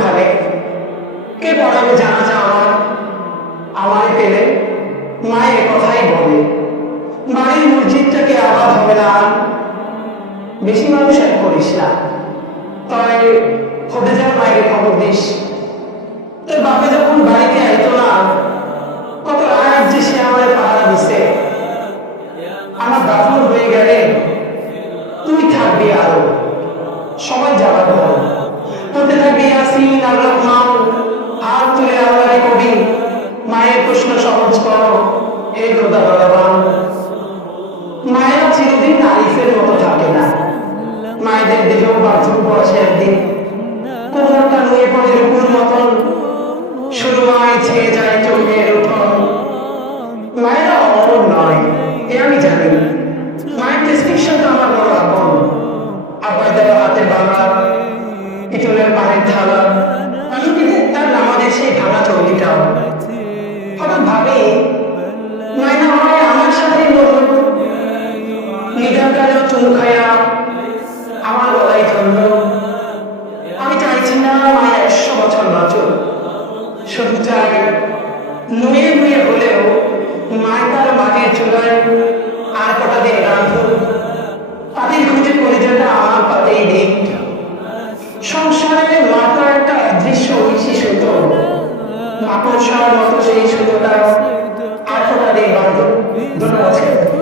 খাবে, কে পড়াবে জানাজা আমায় পেলে? মায়ের কথাই বলে, বাড়ির মসজিদটাকে আবাদ হবে না আর। বেশি মানুষ এক করিস না, তবে হতে যাওয়ার মায়ের খবর দিস। তোর বাপে যখন বাড়িতে আইতো না, কত রাত যে সে আমার পাহারা দিছে। আমার দাফন হয়ে গেলে তুই থাকবি আরো, সবাই যাবার পর পড়তে থাকবি ইয়াসিন আর রহমান, হাত তুলে আল্লাহরে কবি, মায়ের প্রশ্ন সহজ করো হে খোদা ভগবান। মায়েরা চিরদিন আরিফের মতো থাকে না, মায়েদের দেহেও বার্ধক্য আসে একদিন। কোমরটা নুয়ে পড়ে রূপুর মতন, শুরু মায় ছেয়ে যায় চোখের উঠন। মায়েরা অমর নয় এ আমি জানি, মায়ের প্রেসক্রিপশনটা আমার বড় আপন। আব্বাই দেওয়া হাতের বাংলা, পিতলের পানির থালা, এমনকি তার নামাজের সেই ভাঙা চৌকিটাও। হঠাৎ ভাবি, মায়েরা হয় আমার সাথে নিদানকালেও চুমু খায়া আমার গলায় ধরল। আমি চাইছি না মায়ের 100 বছর বাঁচুক, শুধু চাই নুয়ে নুয়ে হলেও মায়ের তার মাটির চুলায় আর কটা দিন রাঁধুক, পাতিল খুঁজে কলিজাটা আমার পাতেই দিক। সংসারে মাতার একটা অদৃশ্য ঐশী সুতো, মাকড়সার মতো সেই সুতোটা আর কটা দিন বাঁধুক। ধন্যবাদ।